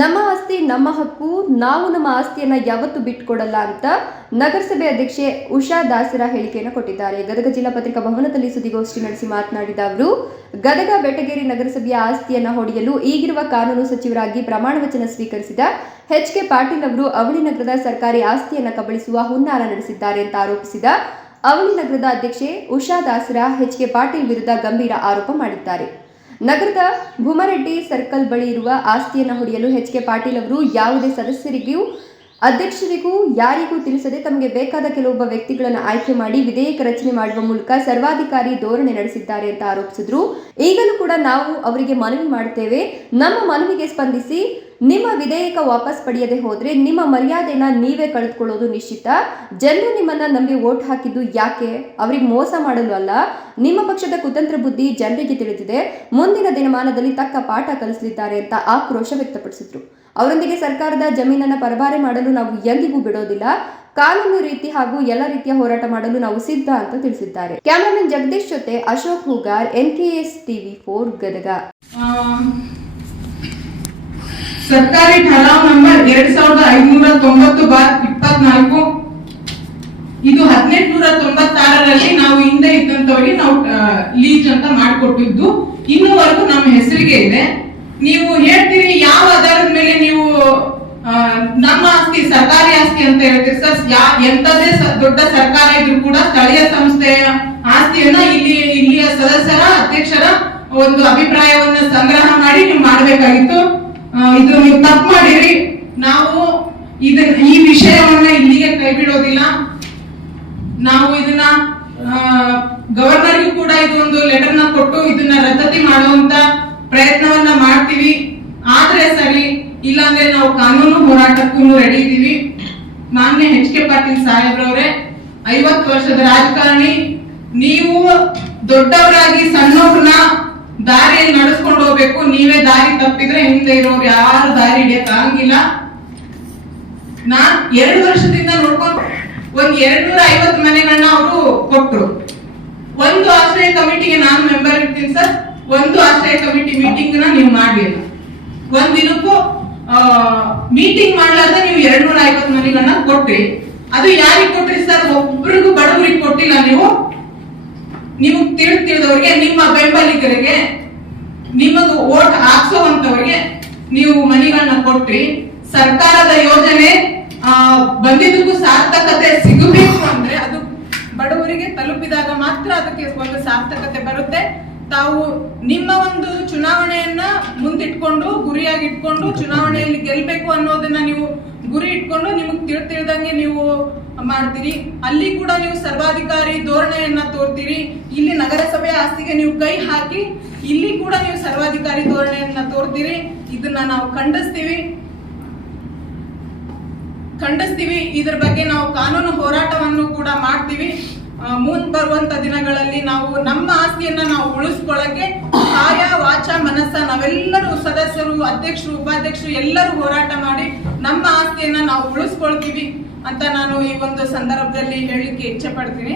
ನಮ್ಮ ಆಸ್ತಿ, ನಮ್ಮ ಹಕ್ಕು, ನಾವು ನಮ್ಮ ಆಸ್ತಿಯನ್ನು ಯಾವತ್ತು ಬಿಟ್ಕೊಡಲ್ಲ ಅಂತ ನಗರಸಭೆ ಅಧ್ಯಕ್ಷೆ ಉಷಾ ದಾಸರ ಹೇಳಿಕೆಯನ್ನು ಕೊಟ್ಟಿದ್ದಾರೆ. ಗದಗ ಜಿಲ್ಲಾ ಪತ್ರಿಕಾ ಭವನದಲ್ಲಿ ಸುದ್ದಿಗೋಷ್ಠಿ ನಡೆಸಿ ಮಾತನಾಡಿದ ಅವರು, ಗದಗ ಬೆಟಗೇರಿ ನಗರಸಭೆಯ ಆಸ್ತಿಯನ್ನ ಹೊಡೆಯಲು ಈಗಿರುವ ಕಾನೂನು ಸಚಿವರಾಗಿ ಪ್ರಮಾಣ ವಚನ ಸ್ವೀಕರಿಸಿದ ಎಚ್ ಕೆ ಪಾಟೀಲ್ ಅವರು ಅವಳಿ ನಗರದ ಸರ್ಕಾರಿ ಆಸ್ತಿಯನ್ನ ಕಬಳಿಸುವ ಹುನ್ನಾರ ನಡೆಸಿದ್ದಾರೆ ಅಂತ ಆರೋಪಿಸಿದ ಅವಳಿ ನಗರದ ಅಧ್ಯಕ್ಷೆ ಉಷಾ ದಾಸರ ಎಚ್ ಕೆ ಪಾಟೀಲ್ ವಿರುದ್ಧ ಗಂಭೀರ ಆರೋಪ ಮಾಡಿದ್ದಾರೆ. ನಗರದ ಭೂಮರೆಡ್ಡಿ ಸರ್ಕಲ್ ಬಳಿ ಇರುವ ಆಸ್ತಿಯನ್ನು ಹೊಡೆಯಲು ಎಚ್ ಕೆ ಪಾಟೀಲ್ ಅವರು ಯಾವುದೇ ಸದಸ್ಯರಿಗೂ, ಅಧ್ಯಕ್ಷರಿಗೂ, ಯಾರಿಗೂ ತಿಳಿಸದೆ ತಮಗೆ ಬೇಕಾದ ಕೆಲವೊಬ್ಬ ವ್ಯಕ್ತಿಗಳನ್ನು ಆಯ್ಕೆ ಮಾಡಿ ವಿಧೇಯಕ ರಚನೆ ಮಾಡುವ ಮೂಲಕ ಸರ್ವಾಧಿಕಾರಿ ಧೋರಣೆ ನಡೆಸಿದ್ದಾರೆ ಅಂತ ಆರೋಪಿಸಿದ್ರು. ಈಗಲೂ ಕೂಡ ನಾವು ಅವರಿಗೆ ಮನವಿ ಮಾಡುತ್ತೇವೆ. ನಮ್ಮ ಮನವಿಗೆ ಸ್ಪಂದಿಸಿ ನಿಮ್ಮ ವಿಧೇಯಕ ವಾಪಸ್ ಪಡೆಯದೆ ಹೋದ್ರೆ ನಿಮ್ಮ ಮರ್ಯಾದೆನ ನೀವೇ ಕಳೆದುಕೊಳ್ಳೋದು ನಿಶ್ಚಿತ. ಜನರು ನಿಮ್ಮನ್ನ ನಂಬಿ ವೋಟ್ ಹಾಕಿದ್ದು ಯಾಕೆ? ಅವರಿಗೆ ಮೋಸ ಮಾಡಲು ಅಲ್ಲ. ನಿಮ್ಮ ಪಕ್ಷದ ಕುತಂತ್ರ ಬುದ್ಧಿ ಜನರಿಗೆ ತಿಳಿದಿದೆ. ಮುಂದಿನ ದಿನಮಾನದಲ್ಲಿ ತಕ್ಕ ಪಾಠ ಕಲಿಸಲಿದ್ದಾರೆ ಅಂತ ಆಕ್ರೋಶ ವ್ಯಕ್ತಪಡಿಸಿದ್ರು. ಅವರೊಂದಿಗೆ ಸರ್ಕಾರದ ಜಮೀನನ್ನ ಪರಭಾರೆ ಮಾಡಲು ನಾವು ಎಂದಿಗೂ ಬಿಡೋದಿಲ್ಲ. ಕಾನೂನು ರೀತಿ ಹಾಗೂ ಎಲ್ಲ ರೀತಿಯ ಹೋರಾಟ ಮಾಡಲು ನಾವು ಸಿದ್ಧ ಅಂತ ತಿಳಿಸಿದ್ದಾರೆ. ಕ್ಯಾಮರಾಮನ್ ಜಗದೀಶ್ ಜೊತೆ Ashok Hoogar S TV four Gadag. ಸರ್ಕಾರಿ ಠಲಾವ್ ನಂಬರ್ ಎರಡ್ ಸಾವಿರದ ಐದುನೂರ ತೊಂಬತ್ತು ಬಾರ್ ಇಪ್ಪತ್ನಾಲ್ಕು. ಇದು ಹದಿನೆಂಟುನೂರ ತೊಂಬತ್ತಾರರಲ್ಲಿ ನಾವು ಹಿಂದೆ ಇದ್ದಂತವರಿಗೆ ನಾವು ಲೀಜ್ ಅಂತ ಮಾಡಿಕೊಟ್ಟಿದ್ದು. ಇನ್ನೂವರೆಗೂ ನಮ್ಮ ಹೆಸರಿಗೆ ಇದೆ. ನೀವು ಹೇಳ್ತೀರಿ ಯಾವ ಆಧಾರದ ಮೇಲೆ ನೀವು ನಮ್ಮ ಆಸ್ತಿ ಸರ್ಕಾರಿ ಆಸ್ತಿ ಅಂತ ಹೇಳ್ತೀರಿ. ಸರ್, ಯಾ ಎಂತದೇ ದೊಡ್ಡ ಸರ್ಕಾರ ಇದ್ರು ಕೂಡ ಸ್ಥಳೀಯ ಸಂಸ್ಥೆಯ ಆಸ್ತಿಯನ್ನ ಇಲ್ಲಿ, ಇಲ್ಲಿಯ ಸದಸ್ಯರ, ಅಧ್ಯಕ್ಷರ ಒಂದು ಅಭಿಪ್ರಾಯವನ್ನ ಸಂಗ್ರಹ ಮಾಡಿ ನೀವು ಮಾಡ್ಬೇಕಾಗಿತ್ತು. ಇದು ನೀವು ತಪ್ಪು ಮಾಡಿರಿ ನಾವು ಇದನ್ನ ಈ ವಿಷಯವನ್ನ ಇಲ್ಲಿಗೆ ಕೈ ಬಿಡೋದಿಲ್ಲ. ನಾವು ಇದನ್ನ ಗವರ್ನರ್ಗೂ ಕೂಡ ಇದೊಂದು ಲೆಟರ್ನ ಕೊಟ್ಟು ಇದನ್ನ ರದ್ದತಿ ಮಾಡುವಂತ ಪ್ರಯತ್ನವನ್ನ ಮಾಡ್ತೀವಿ. ಆದ್ರೆ ಸರಿ, ಇಲ್ಲಾಂದ್ರೆ ನಾವು ಕಾನೂನು ಹೋರಾಟಕ್ಕೂ ರೆಡಿ ಇದೀವಿ. ಮಾನ್ಯ ಎಚ್ ಕೆ ಪಾಟೀಲ್ ಸಾಹೇಬ್ರವ್ರೆ, ಐವತ್ತು ವರ್ಷದ ರಾಜಕಾರಣಿ, ನೀವು ದೊಡ್ಡವರಾಗಿ ಸಣ್ಣವ್ರನ್ನ ದಾರಿಯಲ್ಲಿ ನಡೆಸ್ಕೊಂಡು ಹೋಗ್ಬೇಕು. ನೀವೇ ದಾರಿ ತಪ್ಪಿದ್ರೆ ಹಿಂದೆ ಇರೋರು ಯಾರು ದಾರಿ ಹಿಡಿಯಕ್ ಆಗಂಗಿಲ್ಲ. ನಾನ್ ಎರಡು ವರ್ಷದಿಂದ ನೋಡ್ಕೊಂಡು ಒಂದ್ ಎರಡ್ ನೂರ ಐವತ್ತು ಮನೆಗಳನ್ನ ಅವರು ಕೊಟ್ರು. ಒಂದು ಆಶ್ರಯ ಕಮಿಟಿಗೆ ನಾನು ಮೆಂಬರ್ ಇರ್ತೀನಿ ಸರ್. ಒಂದು ಆಶ್ರಯ ಕಮಿಟಿ ಮೀಟಿಂಗ್ನ ನೀವು ಮಾಡ್ಲಿಲ್ಲ. ಒಂದ್ ದಿನಕ್ಕೂ ಮೀಟಿಂಗ್ ಮಾಡ್ಲಾರ್ದೆ ನೀವು ಎರಡ್ ನೂರ ಐವತ್ತು ಮನೆಗಳನ್ನ ಕೊಟ್ರಿ. ಅದು ಯಾರಿಗೆ ಕೊಟ್ರಿ ಸರ್? ಒಬ್ರಿಗೂ ನೀವು ನಿಮಗ್ ತಿಳಿದವರಿಗೆ ನಿಮ್ಮ ಬೆಂಬಲಿಗರಿಗೆ ನಿಮಗೂ ಓಟ್ ಹಾಕ್ಸೋವಂತವ್ರಿಗೆ ನೀವು ಮನಿಗಳನ್ನ ಕೊಟ್ರಿ. ಸರ್ಕಾರದ ಯೋಜನೆ ಬಂದಿದ್ದಕ್ಕೂ ಸಾರ್ಥಕತೆ ಸಿಗಬೇಕು ಅಂದ್ರೆ ಅದು ಬಡವರಿಗೆ ತಲುಪಿದಾಗ ಮಾತ್ರ ಅದಕ್ಕೆ ಒಂದು ಸಾರ್ಥಕತೆ ಬರುತ್ತೆ. ತಾವು ನಿಮ್ಮ ಒಂದು ಚುನಾವಣೆಯನ್ನ ಮುಂದಿಟ್ಕೊಂಡು ಗುರಿಯಾಗಿ ಇಟ್ಕೊಂಡು ಚುನಾವಣೆಯಲ್ಲಿ ಗೆಲ್ಬೇಕು ಅನ್ನೋದನ್ನ ನೀವು ಗುರಿ ಇಟ್ಕೊಂಡು ನಿಮಗ್ ತಿಳ್ತಿಳ್ದಂಗೆ ನೀವು ಮಾಡ್ತೀರಿ. ಅಲ್ಲಿ ಕೂಡ ನೀವು ಸರ್ವಾಧಿಕಾರಿ ಧೋರಣೆಯನ್ನ ತೋರ್ತೀರಿ. ಇಲ್ಲಿ ನಗರಸಭೆ ಆಸ್ತಿಗೆ ನೀವು ಕೈ ಹಾಕಿ, ಇಲ್ಲಿ ಕೂಡ ನೀವು ಸರ್ವಾಧಿಕಾರಿ ಧೋರಣೆಯನ್ನ ತೋರ್ತೀರಿ. ಇದನ್ನ ನಾವು ಖಂಡಿಸ್ತೀವಿ. ಖಂಡಿಸ್ತೀವಿ. ಇದ್ರ ಬಗ್ಗೆ ನಾವು ಕಾನೂನು ಹೋರಾಟವನ್ನು ಕೂಡ ಮಾಡ್ತೀವಿ. ಮುಂದ್ ಬರುವಂತ ದಿನಗಳಲ್ಲಿ ನಾವು ನಮ್ಮ ಆಸ್ತಿಯನ್ನ ನಾವು ಉಳಿಸ್ಕೊಳ್ಳಕ್ಕೆ ಕಾಯ ವಾಚ ಮನಸ್ಸ ನಾವೆಲ್ಲರೂ ಸದಸ್ಯರು, ಅಧ್ಯಕ್ಷರು, ಉಪಾಧ್ಯಕ್ಷರು ಎಲ್ಲರೂ ಹೋರಾಟ ಮಾಡಿ ನಮ್ಮ ಆಸ್ತಿಯನ್ನ ನಾವು ಉಳಿಸ್ಕೊಳ್ತೀವಿ ಅಂತ ನಾನು ಈ ಒಂದು ಸಂದರ್ಭದಲ್ಲಿ ಹೇಳಲಿಕ್ಕೆ ಇಚ್ಛೆ ಪಡ್ತೀನಿ.